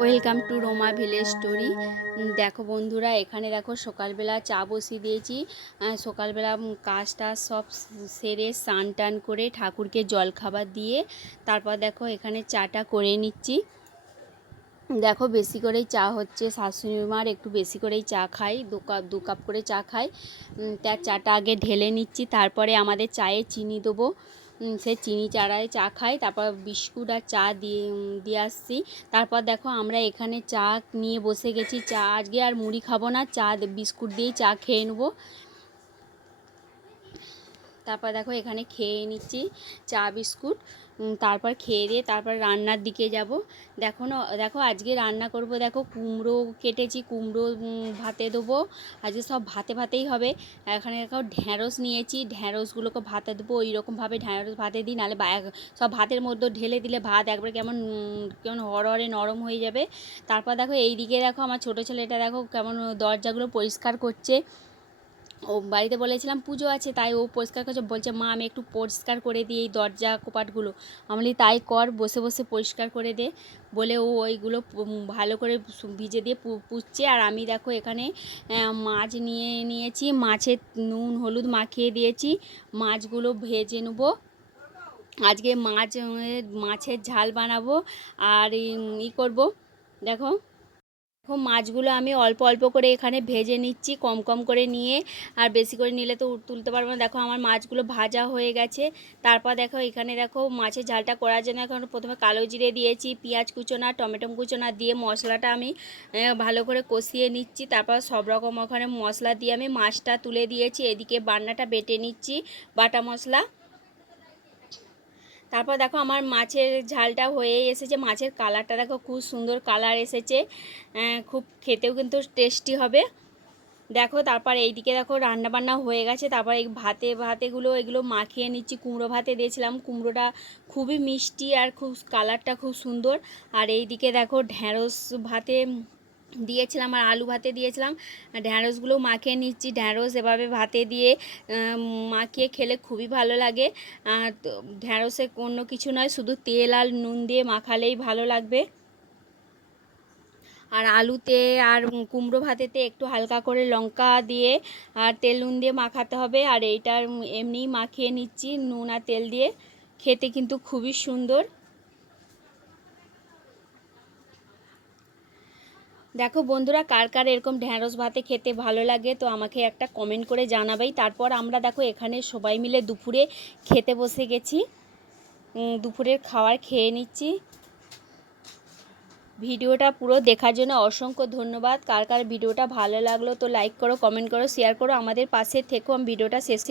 Welcome to Roma village story দেখো বন্ধুরা এখানে দেখো সকালবেলা চা বসিয়ে দিয়েছি। সকালবেলা উম, কাজটা সব সেরে স্নান টান করে ঠাকুরকে জল খাবার দিয়ে তারপর দেখো এখানে চাটা করে নিচ্ছি। দেখো বেশি করেই চা হচ্ছে শাশুড়ি মার একটু বেশি করেই চা খাই দু কাপ দু কাপ করে চা খাই। তার চাটা আগে ঢেলে নিচ্ছি তারপরে আমাদের চায়ে চিনি দেবো। সে চিনি চারায় চা খাই তারপর বিস্কুট আর চা দিয়ে দিয়ে আসছি। তারপর দেখো আমরা এখানে চা নিয়ে বসে গেছি। চা আজকে আর মুড়ি খাব না, চা বিস্কুট দিয়েই চা খেয়ে নেব। তারপর দেখো এখানে খেয়ে নিচ্ছি চা, বিস্কুট। তারপর খেয়ে দিয়ে তারপর রান্নার দিকে যাব। দেখো না, দেখো আজকে রান্না করব, দেখো কুমড়ো কেটেছি, কুমড়ো ভাতে দেবো। আজকে সব ভাতে ভাতেই হবে। এখানে দেখো ঢ্যাঁড়স নিয়েছি ঢ্যাঁড়সগুলোকে ভাতে দেবো ওই রকমভাবে ঢ্যাঁড়স ভাতে দিই, নাহলে সব ভাতের মধ্যে ঢেলে দিলে ভাত একবার কেমন কেমন হরহরে নরম হয়ে যাবে। তারপর দেখো এই দিকে দেখো আমার ছোটো ছেলেটা দেখো কেমন দরজাগুলো পরিষ্কার করছে। ও বাড়িতে বলেছিলাম, পুজো আছে। তাই ও পরিষ্কার করছে বলছে, মা, আমি একটু পরিষ্কার করে দিই এই দরজা কপাটগুলো। আমি তাই কর, বসে বসে পরিষ্কার করে দে। বলে ও ওইগুলো ভালো করে ভিজে দিয়ে পুচ্ছে। আর আমি দেখো এখানে মাছ নিয়ে নিয়েছি, মাছের নুন, হলুদ মাখিয়ে দিয়েছি। মাছগুলো ভেজে নেব। আজকে মাছ, মাছের ঝাল বানাবো। আর ই করব। দেখো। দেখো, মাছগুলো আমি অল্প অল্প করে এখানে ভেজে নিচ্ছি, কম কম করে নিয়ে, আর বেশি করে নিলে তো তুলতে পারব না। দেখো, আমার মাছগুলো ভাজা হয়ে গেছে। তারপর দেখো, এখানে দেখো, মাছের ঝালটা করার জন্য এখন প্রথমে কালো জিরে দিয়েছি, পেঁয়াজ কুচোনা, টমেটো কুচোনা দিয়ে মশলাটা আমি ভালো করে কষিয়ে নিচ্ছি। তারপর সব রকম ওখানে মশলা দিয়ে আমি মাছটা তুলে দিয়েছি। এদিকে বান্নাটা বেটে নিচ্ছি, বাটা মশলা। তারপর দেখো আমার মাছের ঝালটা হয়ে এসেছে, মাছের কালারটা দেখো খুব সুন্দর কালার এসেছে। খুব খেতেও কিন্তু টেস্টি হবে। দেখো তারপর এইদিকে দেখো রান্না বান্না হয়ে গেছে, তারপর এই ভাতে, ভাতেগুলো, এগুলো মাখিয়ে নিচ্ছি, কুমড়ো ভাতে দিয়েছিলাম। কুমড়োটা খুবই মিষ্টি আর খুব, কালারটা খুব সুন্দর। আর এইদিকে দেখো ঢ্যাঁড়স ভাতে দিয়েছিলাম আর আলু ভাতে দিয়েছিলাম। ঢ্যাঁড়সগুলো মাখিয়ে নিচ্ছি। ঢ্যাঁড়স এভাবে ভাতে দিয়ে মাখিয়ে খেলে খুবই ভালো লাগে। তো ঢ্যাঁড়সে অন্য কিছু নয়, শুধু তেল আর নুন দিয়ে মাখালেই ভালো লাগবে। আর আলুতে আর কুমড়ো ভাতেতে একটু হালকা করে লঙ্কা দিয়ে আর তেল নুন দিয়ে মাখাতে হবে। আর এইটার এমনিই মাখিয়ে নিচ্ছি নুন আর তেল দিয়ে। খেতে কিন্তু খুবই সুন্দর। দেখো বন্ধুরা, কার কার এরকম ঢ্যাঁড়স ভাতে খেতে ভালো লাগে, তো আমাকে একটা কমেন্ট করে জানাবেই। তারপর আমরা দেখো এখানে সবাই মিলে দুপুরে খেতে বসে গেছি। দুপুরের খাবার খেয়ে নিচ্ছি। ভিডিওটা পুরো দেখার জন্য অসংখ্য ধন্যবাদ। কার কার ভিডিওটা ভালো লাগল তো লাইক করো কমেন্ট করো শেয়ার করো। আমাদের পাশে থেকেও আমি ভিডিওটা শেষ শেষ